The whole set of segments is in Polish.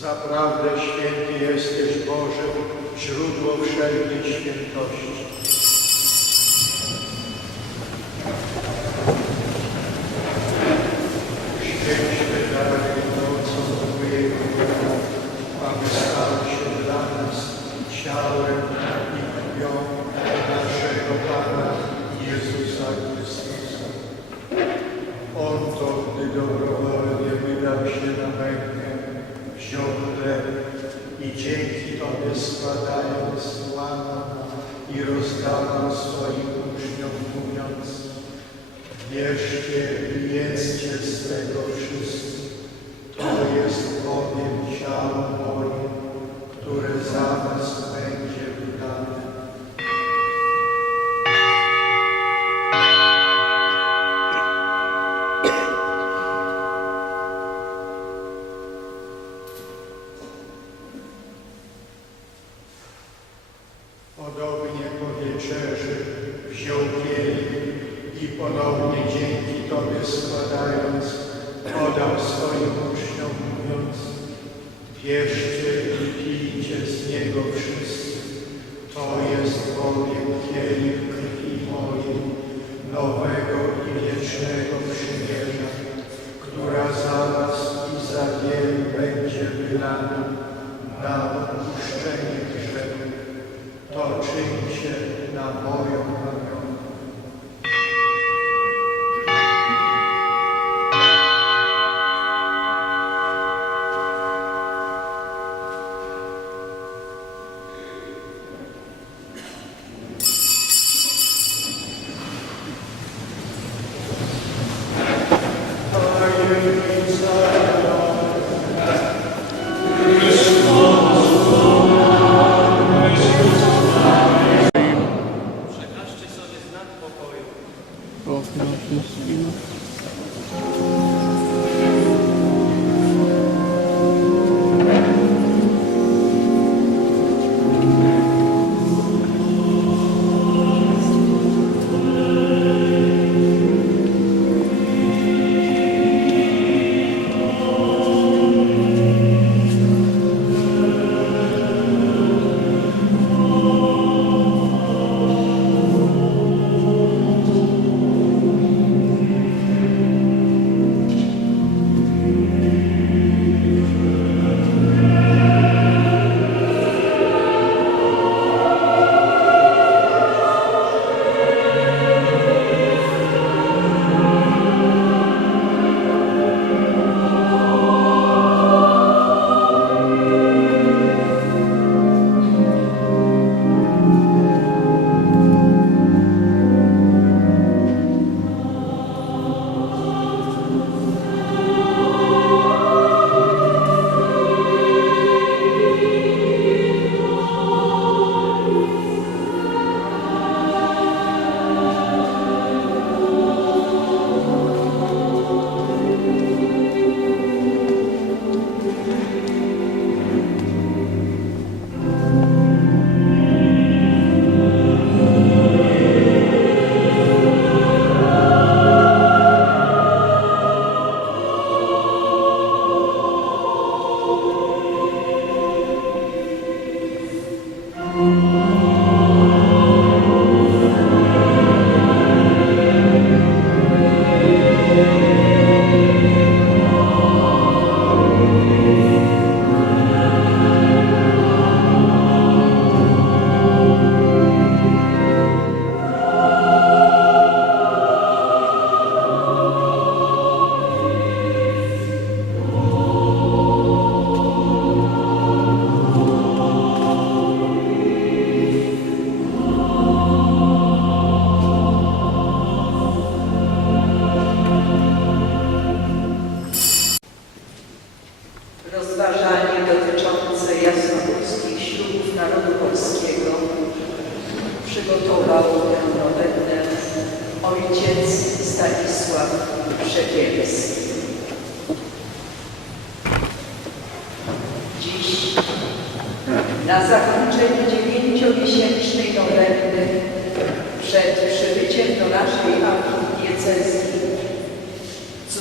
Zaprawdę święty jesteś Boże, źródło wszelkiej świętości. Na dał uszczelnie grzechu, to czyńcie na moją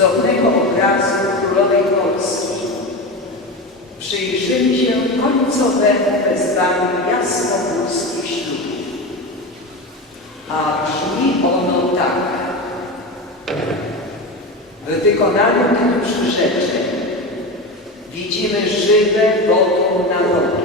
cudownego obrazu Królowej Polski przyjrzymy się końcowemu wezwaniu jasnogórskich ślubów. A brzmi ono tak. W wykonaniu tych przyrzeczeń widzimy żywe wotum narodu,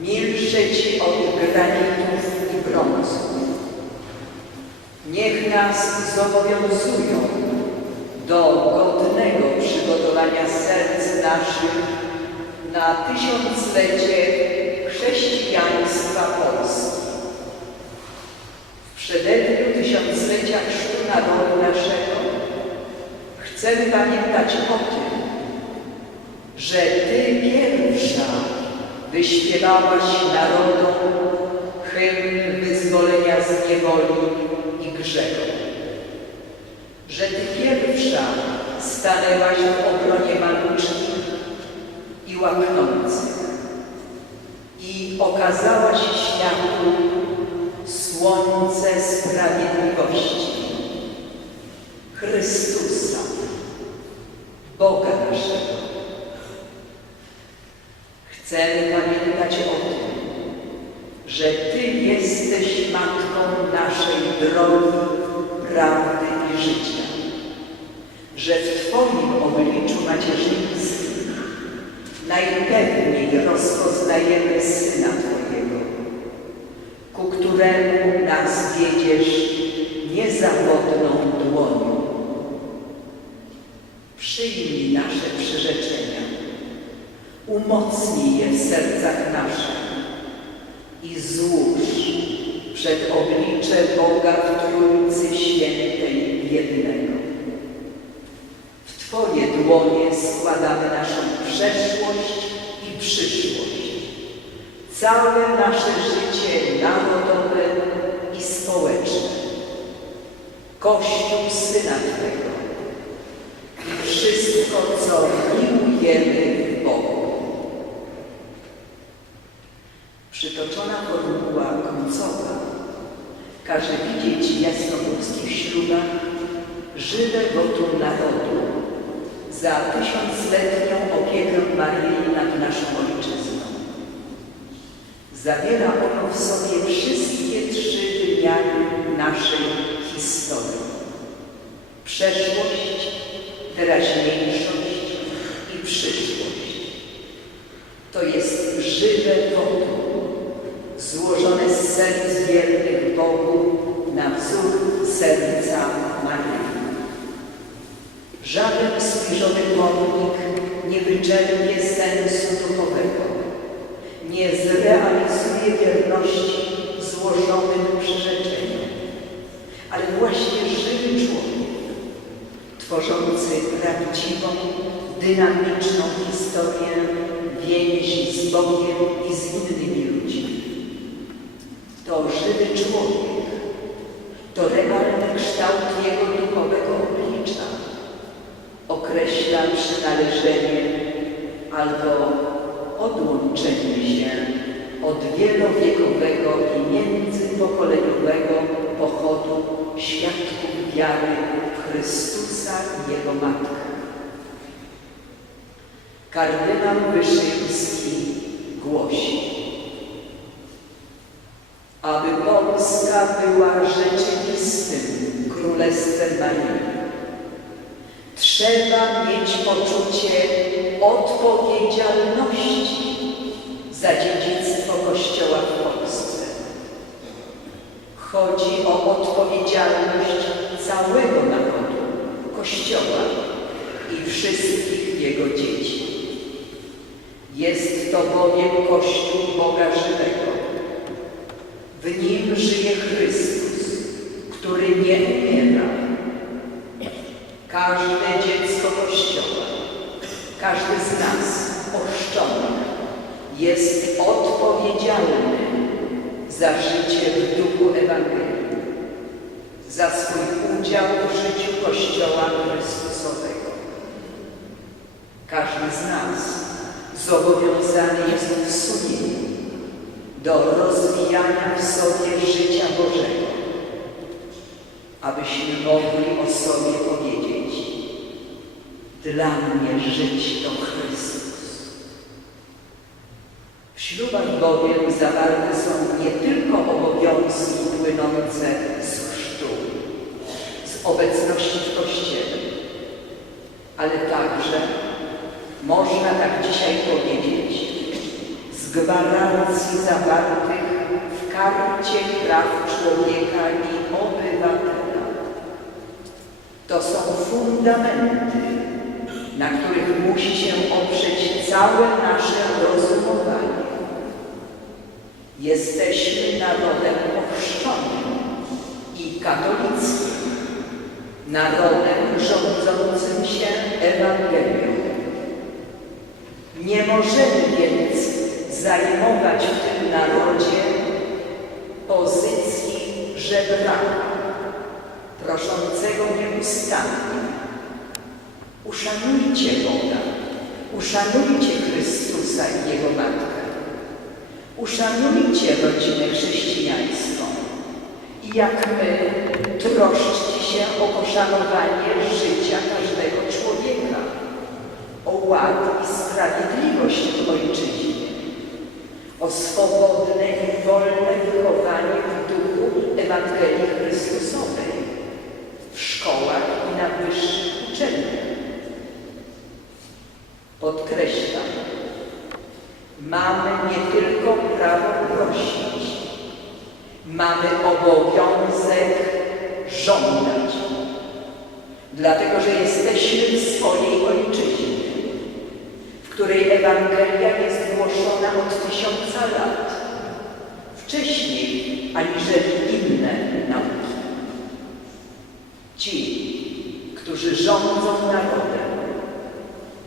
milsze ci od granitów i brązu. Nas zobowiązują do godnego przygotowania serc naszych na tysiąclecie chrześcijaństwa Polski. W przededniu tysiąclecia chrztu narodu naszego chcemy pamiętać o tym, że Ty pierwsza wyśpiewałaś narodom hymn wyzwolenia z niewoli grzechu. Że Ty pierwsza stanęłaś w obronie malucznych i łaknących i okazałaś światu słońce sprawiedliwości, Chrystusa, Boga naszego. Chcemy pamiętać o tym, że Ty jesteś Matką naszej drogi, prawdy i życia, że w Twoim obliczu macierzyńskim najpewniej rozpoznajemy Syna Twojego, ku któremu nas wiedziesz niezawodną dłonią. Przyjmij nasze przyrzeczenia, umocnij je w sercach naszych i złóż przed oblicze Boga w Trójcy Świętej jednego. W Twoje dłonie składamy naszą przeszłość i przyszłość, całe nasze życie narodowe i społeczne, Kościół Syna Twego i wszystko, co miłujemy w Bogu. Przytoczona formuła końcowa każe widzieć w jasnogórskich ślubach żywe wotum narodu za tysiącletnią opiekę Maryi nad naszą ojczyzną. Zawiera ono w sobie wszystkie trzy wymiary naszej historii. Przeszłość, teraźniejszość i przyszłość. To jest żywe wotum, złożone z serc wiernych Bogu na wzór serca Maryi. Żaden zbliżony pomnik nie wyczerpie sensu duchowego, nie zrealizuje wierności złożonym przyrzeczeniom, ale właśnie żywy człowiek, tworzący prawdziwą, dynamiczną historię więzi z Bogiem i z innymi ludźmi. To żywy człowiek, to realny kształt jego duchowego oblicza przynależenie albo odłączenie się od wielowiekowego i międzypokoleniowego pochodu świadków wiary Chrystusa i Jego Matkę. Kardynał Wyszyński głosi, aby Polska była rzeczywistym Królestwem Marii. Trzeba mieć poczucie odpowiedzialności za dziedzictwo Kościoła w Polsce. Chodzi o odpowiedzialność całego narodu, Kościoła i wszystkich jego dzieci. Jest to bowiem Kościół Boga żywego. W nim żyje Chrystus, który nie umiera. Każde dziecko Kościoła, każdy z nas ochrzczony jest odpowiedzialny za życie w duchu Ewangelii, za swój udział w życiu Kościoła Chrystusowego. Każdy z nas zobowiązany jest w sumieniu do rozwijania w sobie życia Bożego, abyśmy mogli o sobie powiedzieć dla mnie żyć to Chrystus. Ślubach bowiem zawarte są nie tylko obowiązki płynące z chrztu, z obecności w Kościele, ale także, można tak dzisiaj powiedzieć, z gwarancji zawartych w karcie praw człowieka i obywatela. To są fundamenty, na których musi się oprzeć całe nasze rozumowanie. Jesteśmy narodem ochrzczonym i katolickim, narodem rządzącym się Ewangelią. Nie możemy więc zajmować w tym narodzie pozycji żebraka, proszącego nieustannie. Uszanujcie Boga, uszanujcie Chrystusa i Jego Matkę, uszanujcie rodzinę chrześcijańską i jak my troszczcie się o poszanowanie życia każdego człowieka, o ład i sprawiedliwość w ojczyźnie, o swobodne i wolne wychowanie w duchu Ewangelii Chrystusowej w szkołach i na wyższych uczelniach. Podkreślam, mamy nie tylko mamy obowiązek żądać, dlatego że jesteśmy w swojej ojczyźnie, w której Ewangelia jest głoszona od tysiąca lat, wcześniej aniżeli inne nauki. Ci, którzy rządzą narodem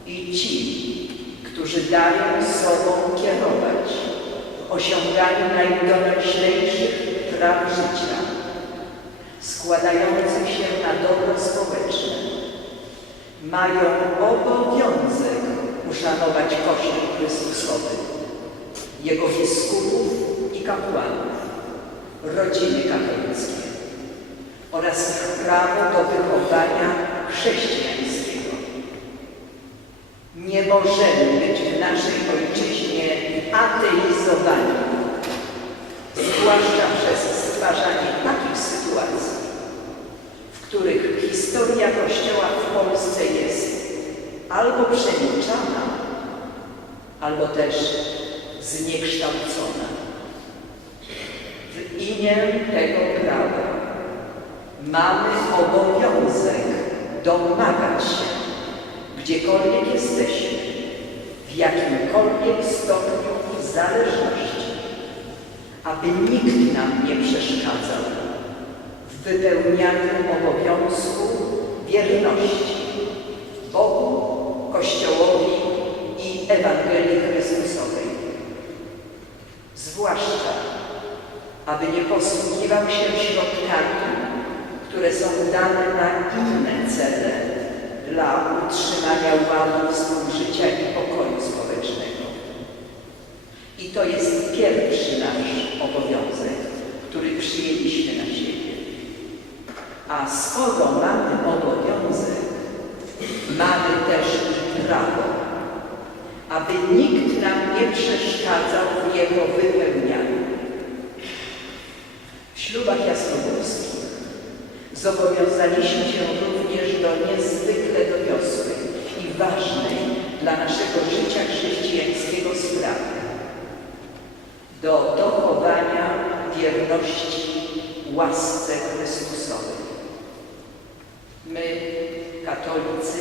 i ci, którzy dają sobą kierować w osiąganiu najdonioślejszych praw życia, składających się na dobro społeczne, mają obowiązek uszanować Kościół Chrystusowy, Jego biskupów i kapłanów, rodziny katolickie oraz ich prawo do wychowania chrześcijańskiego. Nie możemy być w naszej ojczyźnie ateizowani, zwłaszcza przez stwarzanie takich sytuacji, w których historia Kościoła w Polsce jest albo przemilczana, albo też zniekształcona. W imię tego prawa mamy obowiązek domagać się, gdziekolwiek jesteśmy, w jakimkolwiek stopniu zależności, aby nikt nam nie przeszkadzał w wypełnianiu obowiązku wierności Bogu, Kościołowi i Ewangelii Chrystusowej. Zwłaszcza, aby nie posługiwał się środkami, które są dane na inne cele dla utrzymania ładu współżycia i pokoju społecznego. I to jest pierwszy nasz obowiązek, który przyjęliśmy na siebie. A skoro mamy obowiązek, mamy też prawo, aby nikt nam nie przeszkadzał w jego wypełnianiu. W ślubach jasnogórskich zobowiązaliśmy się również do niezwykle doniosłej i ważnej dla naszego życia chrześcijańskiego sprawy. Do dochowania wierności łasce Chrystusowej. My, katolicy,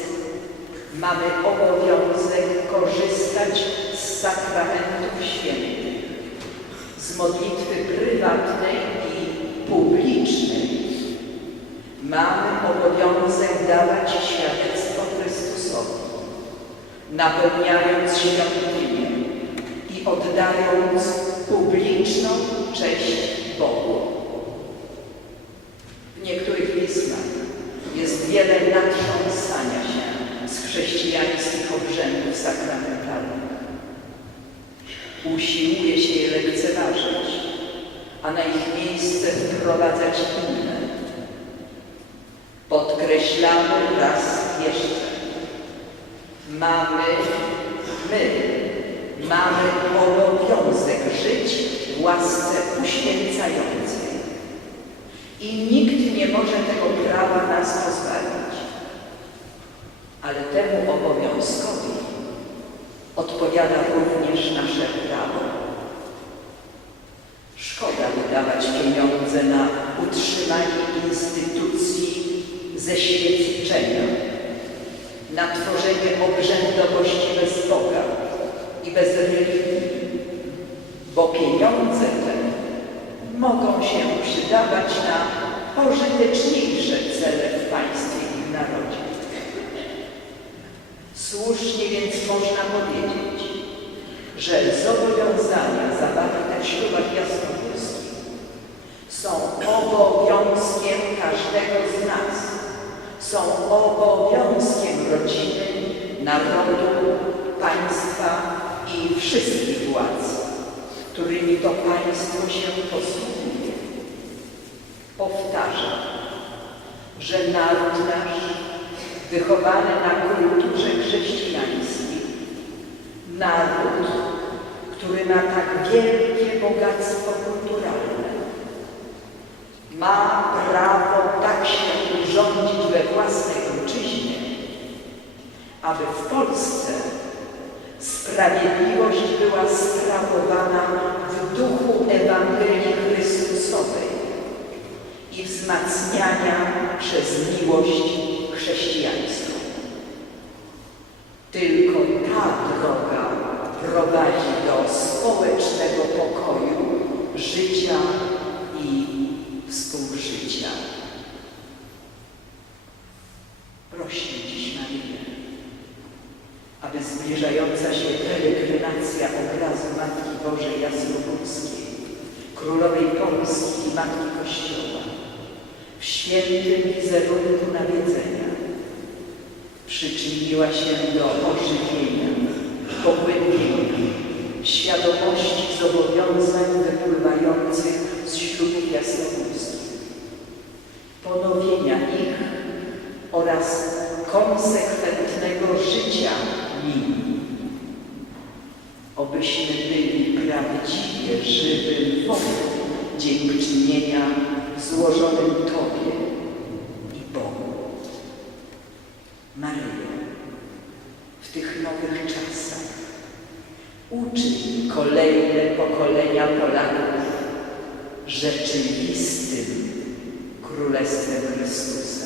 mamy obowiązek korzystać z sakramentów świętych, z modlitwy prywatnej i publicznej. Mamy obowiązek dawać świadectwo Chrystusowi, napełniając świątynię i oddając publiczną cześć jest wiele natrząsania się z chrześcijańskich obrzędów sakramentalnych. Usiłuje się je lekceważyć, a na ich miejsce wprowadzać inne. Podkreślamy raz jeszcze. Mamy, my, mamy obowiązek żyć w łasce uświęcającej. I nikt nie może tego prawa nas pozbawić. Ale temu obowiązkowi odpowiada również nasze prawo. Szkoda wydawać pieniądze na utrzymanie instytucji ze świecczenia, na tworzenie obrzędowości bez Boga i bez religii, bo pieniądze te mogą się przydawać na pożyteczniejsze cele w państwie i narodzie. Słusznie więc można powiedzieć, że zobowiązania zawarte w ślubach jasnogórskich są obowiązkiem każdego z nas. Są obowiązkiem rodziny, narodu, państwa i wszystkich władz, którymi to państwo się posługuje. Powtarzam, że naród nasz, wychowany na kulturze chrześcijańskiej, naród, który ma tak wielkie bogactwo kulturalne, ma prawo tak się urządzić we własnej ojczyźnie, aby w Polsce sprawiedliwość była sprawowana w duchu Ewangelii Chrystusowej i wzmacniania przez miłość chrześcijańską. Tylko ta droga prowadzi do społecznego pokoju, życia i współżycia. Zbliżająca się peregrinacja obrazu Matki Bożej Jasnogórskiej, Królowej Polski i Matki Kościoła w świętym wizerunku nawiedzenia przyczyniła się do ożywienia, pogłębienia świadomości zobowiązań wypływających z ślubów jasnogórskich, ponowienia ich oraz konsekwentnego życia nimi. Obyśmy byli prawdziwie żywym wodem dziękczynienia złożonym Tobie i Bogu. Maryjo, w tych nowych czasach uczyń kolejne pokolenia Polaków rzeczywistym Królestwem Chrystusa